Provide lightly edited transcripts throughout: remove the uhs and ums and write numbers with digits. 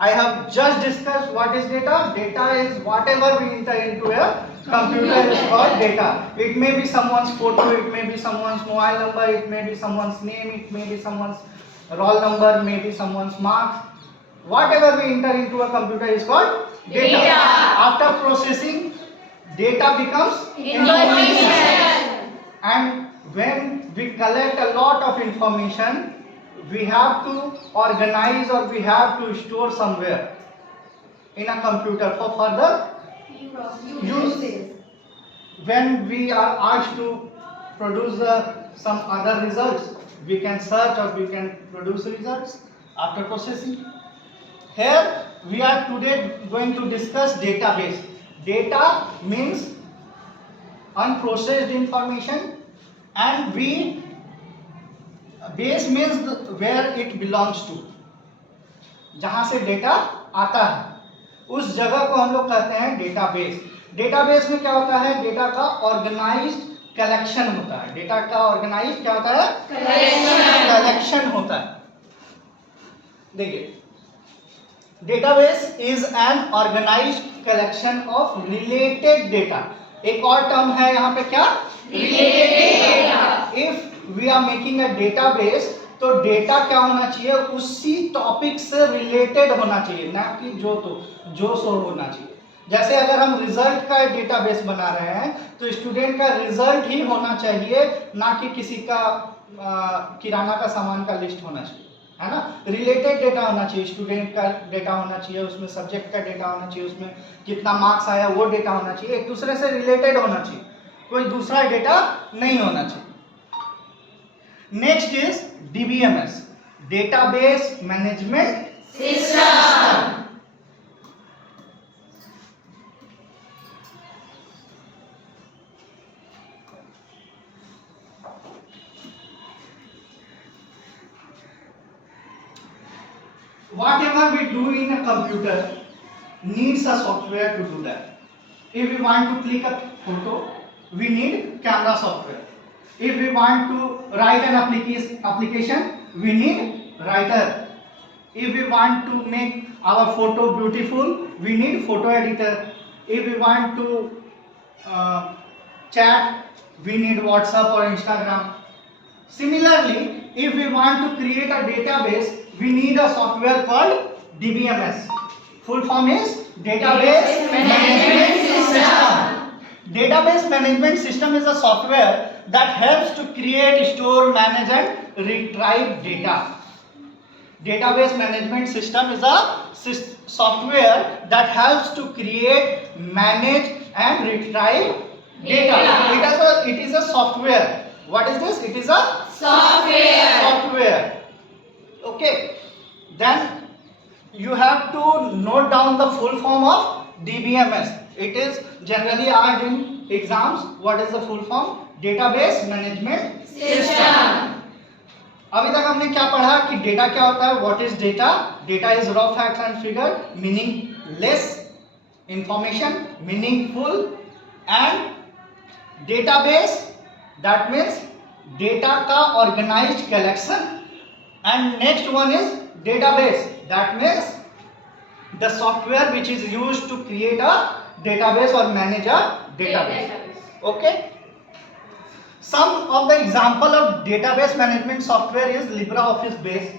I have just discussed what is data. Data is whatever we enter into a computer is called data. It may be someone's photo, it may be someone's mobile number, it may be someone's name, it may be someone's roll number, maybe someone's marks. Whatever we enter into a computer is called data. After processing, data becomes information. And when we collect a lot of information, we have to organize or we have to store somewhere in a computer for further use. When we are asked to produce some other results, we can search or we can produce results after processing. Here we are today going to discuss database. Data means unprocessed information, and base means where it belongs to. जहाँ से डेटा आता है उस जगह को हम लोग कहते हैं डेटाबेस. डेटाबेस में क्या होता है? डेटा का ऑर्गेनाइज्ड कलेक्शन होता है. डेटा का ऑर्गेनाइज्ड क्या होता है? कलेक्शन होता है. देखिए, database is an organised collection of related data. एक और टर्म है यहाँ पे क्या? Related data. If we are making a database तो डेटा क्या होना चाहिए? उसी टॉपिक से रिलेटेड होना चाहिए, ना कि जो सो होना चाहिए. जैसे अगर हम रिजल्ट का डेटाबेस बना रहे हैं तो स्टूडेंट का रिजल्ट ही होना चाहिए, ना कि किसी का किराना का सामान का लिस्ट होना चाहिए, है ना. रिलेटेड डेटा होना चाहिए, स्टूडेंट का डेटा होना चाहिए, उसमें सब्जेक्ट का डेटा होना चाहिए, उसमें कितना मार्क्स आया वो डेटा होना चाहिए, एक दूसरे से रिलेटेड होना चाहिए, कोई दूसरा डेटा नहीं होना चाहिए. Next is DBMS, database management system. Whatever we do in a computer needs a software to do that. If we want to click a photo, we need camera software. If we want to write an application, we need writer. If we want to make our photo beautiful, we need photo editor. If we want to chat, we need WhatsApp or Instagram. Similarly, if we want to create a database, we need a software called DBMS. Full form is Database Management System. Database Management System is a software that helps to create, store, manage and retrieve data. Database Management System is a software that helps to create, manage and retrieve data. It is a software. What is this? It is a software. Okay. Then you have to note down the full form of DBMS. It is generally asked in exams. What is the full form? Database Management System. अभी तक हमने क्या पढ़ा कि डेटा क्या होता है? What is data? Data is raw facts and figure, meaningless information, meaningful, and database, that means data का organized collection. And next one is database, that means the software which is used to create a database or manage a database. Okay. Some of the example of database management software is LibreOffice base,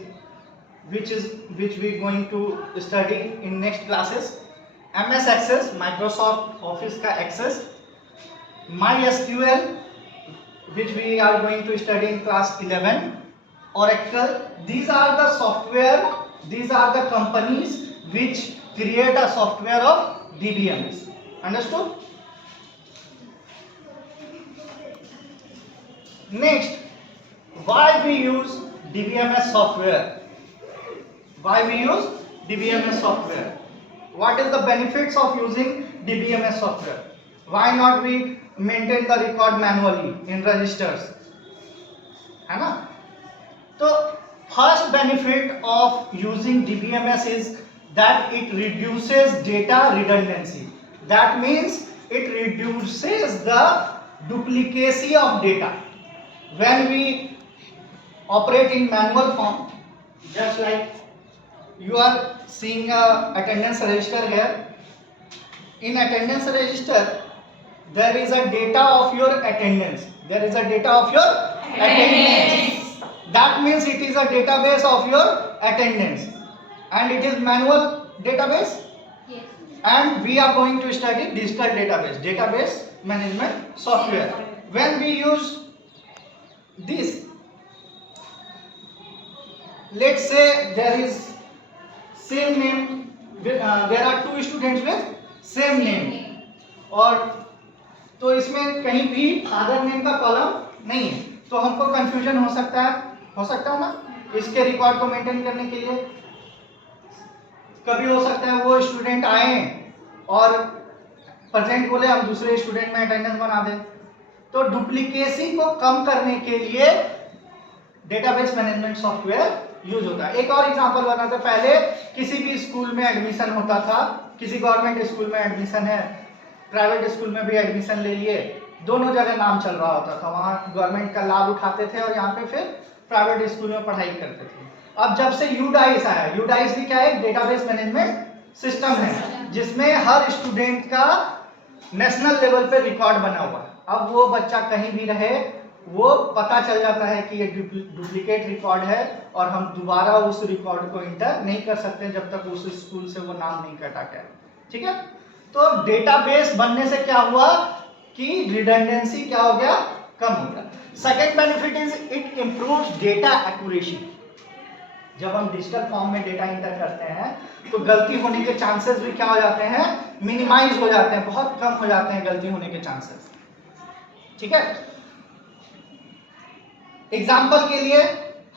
which we going to study in next classes. MS Access, Microsoft Office का Access, MySQL, which we are going to study in class 11, Oracle. These are the software, these are the companies which create a software of DBMS. Understood? Next, why we use DBMS software? Why we use DBMS software? What is the benefits of using DBMS software? Why not we maintain the record manually in registers? है ना? तो first benefit of using DBMS is that it reduces data redundancy. That means it reduces the duplicacy of data. When we operate in manual form, just like you are seeing a attendance register here. In attendance register there is a data of your attendance. There is a data of your attendance. That means it is a database of your attendance, and it is manual database. Yes. And we are going to study digital database management software. When we use this, let's say there is same name, there are two students with same name, और तो इसमें कहीं भी father name का कॉलम नहीं है, तो हमको कंफ्यूजन हो सकता है ना इसके रिकॉर्ड को मेंटेन करने के लिए। कभी हो सकता है वो स्टूडेंट आए और प्रेजेंट बोले, हम दूसरे स्टूडेंट में अटेंडेंस बना दें। तो डुप्लीकेसी को कम करने के लिए डेटाबेस मैनेजमेंट सॉफ्टवेयर यूज होता है। एक और एग्जांपल बताते हैं। पहले किसी भी स्कूल में एडमिशन होता था, किसी गवर्नमेंट स्कूल में एडमिशन है, प्राइवेट स्कूल में भी एडमिशन ले लिए, दोनों जगह नाम चल रहा होता था। वहाँ गवर्नमेंट का लाभ उठाते थे और यहाँ पे फिर प्राइवेट स्कूल में पढ़ाई करते थे। अब जब से यूडाइस आया, यूडाइस भी क्या है, डेटाबेस मैनेजमेंट सिस्टम है जिसमें हर स्टूडेंट का नेशनल लेवल पे रिकॉर्ड बना हुआ है। अब वो बच्चा कहीं भी रहे, वो पता चल जाता है कि ये डुप्लीकेट रिकॉर्ड है और हम दोबारा उस रिकॉर्ड को इंटर नहीं कर सकते जब तक उस स्कूल से वो नाम नहीं कटा गया। ठीक है, तो डेटाबेस बनने से क्या हुआ कि रिडंडेंसी क्या हो गया, कम हो गया। Second benefit is it improves data accuracy. जब हम डिजिटल फॉर्म में डेटा इंटर करते हैं तो गलती होने के चांसेस भी क्या हो जाते हैं, मिनिमाइज हो जाते हैं, बहुत कम हो जाते हैं गलती होने के चांसेस। ठीक है, एग्जाम्पल के लिए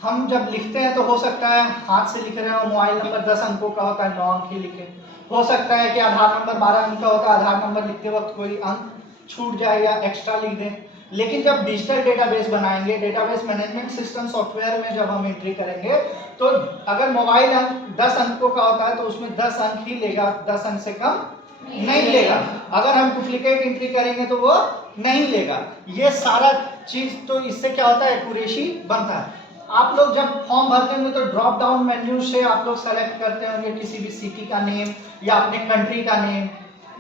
हम जब लिखते हैं तो हो सकता है हाथ से लिख रहे हो, मोबाइल नंबर 10 अंकों का होता है, 9 अंक ही लिखे। हो सकता है कि आधार नंबर 12 अंक का होता है, आधार नंबर लिखते वक्त कोई अंक छूट जाए या एक्स्ट्रा लिख दें। लेकिन जब डिजिटल डेटाबेस बनाएंगे, डेटाबेस मैनेजमेंट सिस्टम सॉफ्टवेयर में जब हम एंट्री करेंगे, तो अगर मोबाइल अंक 10 अंकों का होता है तो उसमें 10 अंक ही लेगा, 10 अंक से कम नहीं लेगा। अगर हम डुप्लीकेट एंट्री करेंगे तो वो नहीं लेगा। ये सारा चीज, तो इससे क्या होता है, एक्यूरेसी बनता है। आप लोग जब फॉर्म भरते होंगे तो ड्रॉप डाउन मेन्यू से आप लोग सेलेक्ट करते होंगे किसी भी सिटी का नेम या अपने कंट्री का नेम।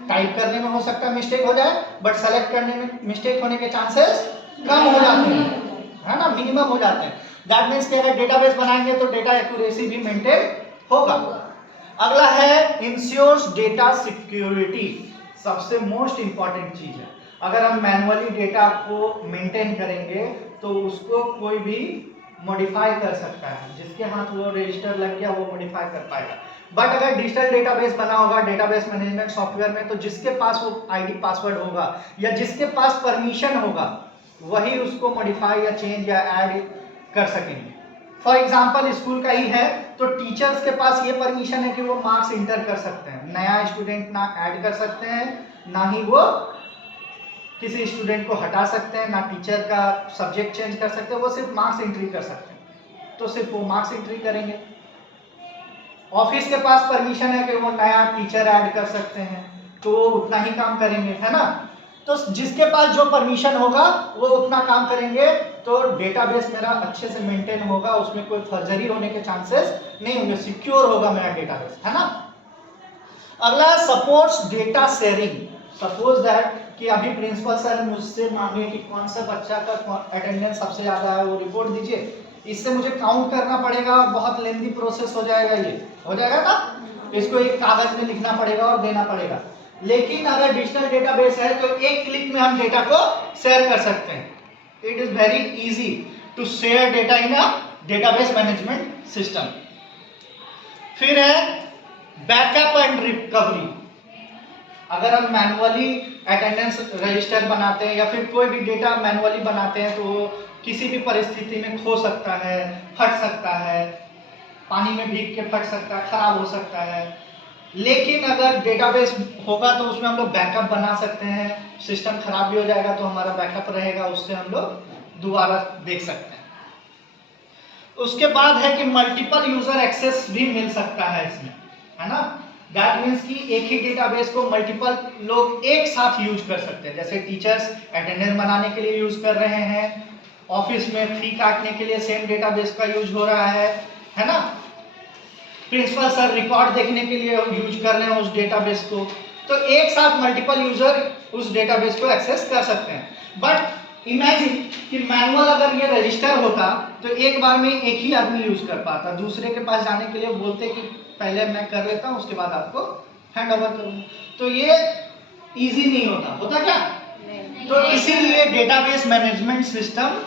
टाइप करने में हो सकता है मिस्टेक हो जाए, बट सेलेक्ट करने में मिस्टेक होने के चांसेस कम हो जाते हैं, है ना, मिनिमम हो जाते हैं। दैट मीन्स कि अगर डेटाबेस बनाएंगे तो डेटा एक्यूरेसी भी मेंटेन होगा। अगला है इंश्योर्स डेटा सिक्योरिटी। सबसे मोस्ट इंपॉर्टेंट चीज है। अगर हम मैनुअली डेटा को मेंटेन करेंगे तो उसको कोई भी मॉडिफाई कर सकता है, जिसके हाथ वो रजिस्टर लग गया वो मॉडिफाई कर पाएगा। बट अगर डिजिटल डेटाबेस बना होगा डेटाबेस मैनेजमेंट सॉफ्टवेयर में, तो जिसके पास वो आईडी पासवर्ड होगा या जिसके पास परमिशन होगा वही उसको मॉडिफाई या चेंज या ऐड कर सकेंगे। फॉर एग्जाम्पल स्कूल का ही है तो टीचर्स के पास ये परमिशन है कि वो मार्क्स इंटर कर सकते हैं, नया स्टूडेंट ना ऐड कर सकते हैं, ना ही वो किसी स्टूडेंट को हटा सकते हैं, ना टीचर का सब्जेक्ट चेंज कर सकते हैं, वो सिर्फ मार्क्स एंट्री कर सकते हैं, तो सिर्फ वो मार्क्स एंट्री करेंगे। ऑफिस के पास परमिशन है कि वो नया टीचर ऐड कर सकते हैं, तो वो उतना ही काम करेंगे, है ना। तो जिसके पास जो परमिशन होगा वो उतना काम करेंगे, तो डेटाबेस मेरा अच्छे से मेंटेन होगा, उसमें कोई फर्जरी होने के चांसेस नहीं होंगे, सिक्योर होगा मेरा डेटाबेस, है ना। अगला supports data sharing. Suppose that कि अभी प्रिंसिपल सर मुझसे मांगे कि कौन सा बच्चा का अटेंडेंस सबसे ज्यादा है, वो रिपोर्ट दीजिए। इससे मुझे काउंट करना पड़ेगा और बहुत लेंथी प्रोसेस हो जाएगा, ये हो जाएगा ना। इसको एक कागज में लिखना पड़ेगा और देना पड़ेगा। लेकिन अगर डिजिटल डेटाबेस है तो एक क्लिक में हम डेटा को शेयर कर सकते हैं। It is very easy to share data in a database management system. फिर है बैकअप एंड रिकवरी। अगर हम मैनुअली अटेंडेंस रजिस्टर बनाते हैं या फिर कोई भी डेटा मैनुअली बनाते हैं तो किसी भी परिस्थिति में खो सकता है, फट सकता है, पानी में भीग के फट सकता है, खराब हो सकता है। लेकिन अगर डेटाबेस होगा तो उसमें हम लोग बैकअप बना सकते हैं, सिस्टम खराब भी हो जाएगा तो हमारा बैकअप रहेगा, उससे हम लोग दोबारा देख सकते हैं। उसके बाद है कि मल्टीपल यूजर एक्सेस भी मिल सकता है इसमें, है ना। दैट मीन्स कि एक ही डेटाबेस को मल्टीपल लोग एक साथ यूज कर सकते हैं। जैसे टीचर्स अटेंडेंस बनाने के लिए यूज कर रहे हैं, ऑफिस में फी काटने के लिए सेम डेटाबेस का यूज हो रहा है ना। प्रिंसिपल सर रिकॉर्ड देखने के लिए यूज कर रहे हैं उस डेटाबेस को, तो एक साथ मल्टीपल यूजर उस डेटाबेस को एक्सेस कर सकते हैं। बट इमेजिन कि मैनुअल अगर ये रजिस्टर होता तो एक बार में एक ही आदमी यूज कर पाता, दूसरे के पास जाने के लिए बोलते कि पहले मैं कर लेता हूँ उसके बाद आपको हैंड ओवर करूँगा, तो ये इजी नहीं होता क्या? तो इसीलिए डेटाबेस मैनेजमेंट सिस्टम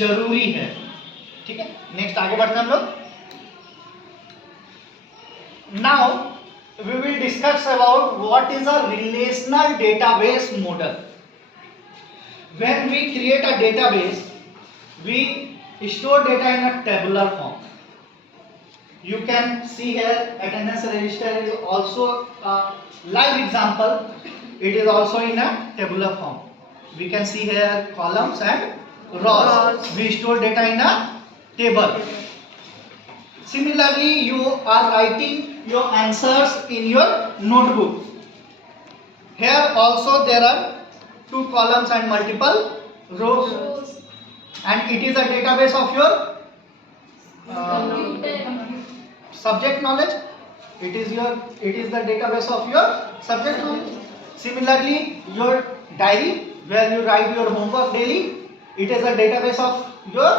जरूरी है। ठीक है, नेक्स्ट आगे बढ़ते हैं हम लोग। Now we will discuss about what is a relational database model. When we create a database, we store data in a tabular form. You can see here attendance register is also a live example. It is also in a tabular form. We can see here columns and rows. We store data in a table. Similarly, you are writing your answers in your notebook. Here also there are 2 columns and multiple rows, and it is a database of your subject knowledge. It is the database of your subject knowledge. Similarly, your diary where you write your homework daily, it is a database of your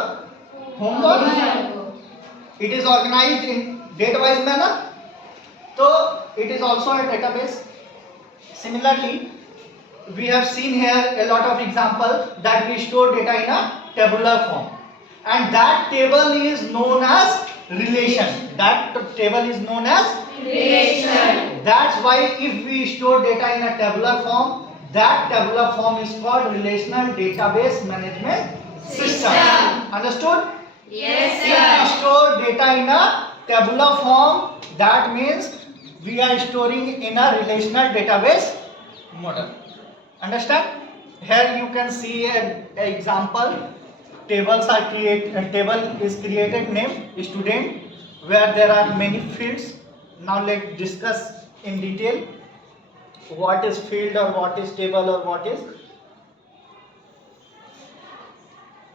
homework. It is organized in date-wise manner, so it is also a database. Similarly, we have seen here a lot of examples that we store data in a tabular form, and that table is known as relation. That table is known as relation. That's why if we store data in a tabular form, that tabular form is called relational database management system. Understood? Yes, sir. If we store data in a tabular form, that means we are storing in a relational database model. Understand? Here you can see an example. Tables are created. Table is created. Name student, where there are many fields. Now let's discuss in detail what is field or what is table or what is.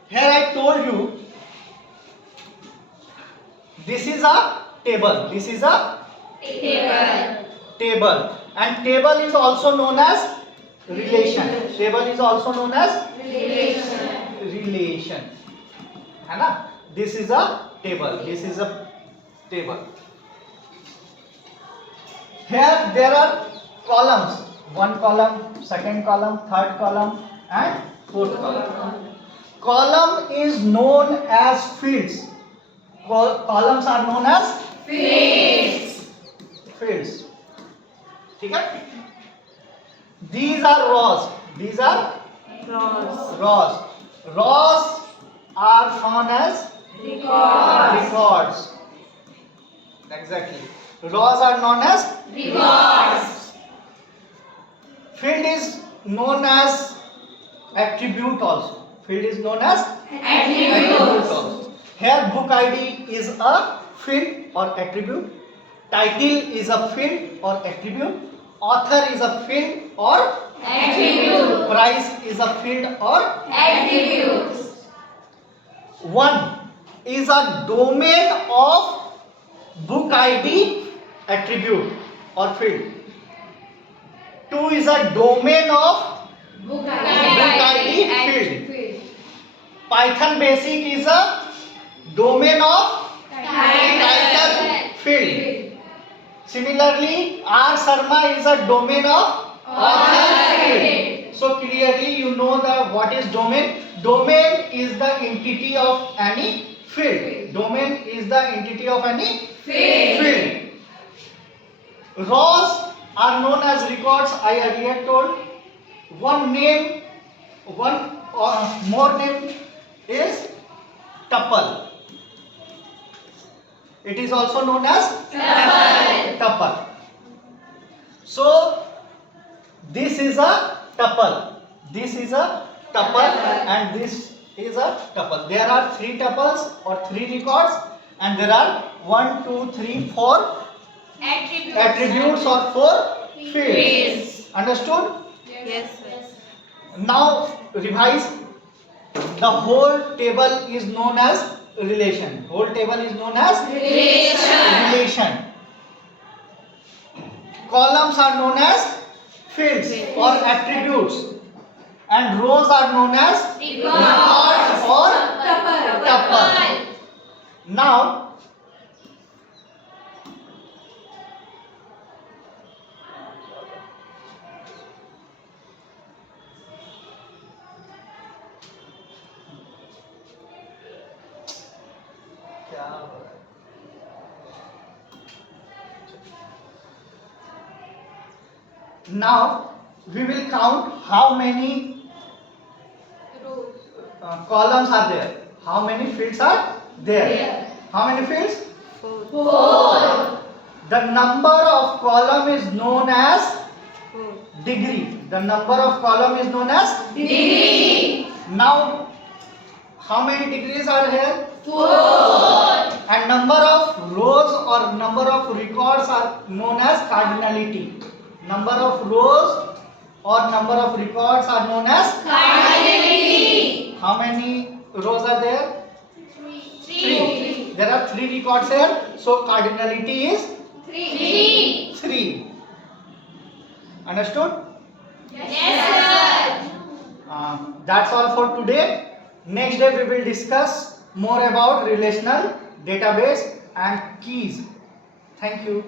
Here I told you. This is a table. This is a table, and table is also known as relation. Table is also known as relation. है ना? This is a table. This is a table. Here there are columns. 1 column, 2nd column, 3rd column, and 4th column. Column is known as fields. Columns are known as fields. ठीक है? These are rows. These are rows. Rows are known as records. Exactly. Rows are known as records. Field is known as attribute also. Field is known as attribute also. Here book ID is a field or attribute. Title is a field or attribute. Author is a field or attribute. Price is a field or attribute. 1 is a domain of book ID attribute or field. 2 is a domain of book ID field. Python basic is a domain of title field. Similarly, R Sharma is a domain of author field. So clearly you know what is domain. Domain is the entity of any field. Domain is the entity of any field. Rows are known as records. I earlier told. One more name is tuple. It is also known as tuple. So this is a tuple. This is a tuple and this is a tuple. There are 3 tuples or 3 records, and there are 1, 2, 3, 4 attributes or 4 fields. Understood? Yes, sir. Now revise. The whole table is known as relation. Whole table is known as relation. Columns are known as fields or attributes, and rows are known as records or tuple. Now, now we will count how many columns are there, how many fields are there. How many fields? 4. The number of column is known as degree. The number of column is known as degree. Now, how many degrees are here? 4. And number of rows or number of records are known as cardinality. Number of rows or number of records are known as cardinality. How many rows are there? 3. There are 3 records here, so cardinality is 3. Understood? Yes, sir. That's all for today. Next day we will discuss more about relational database and keys. Thank you.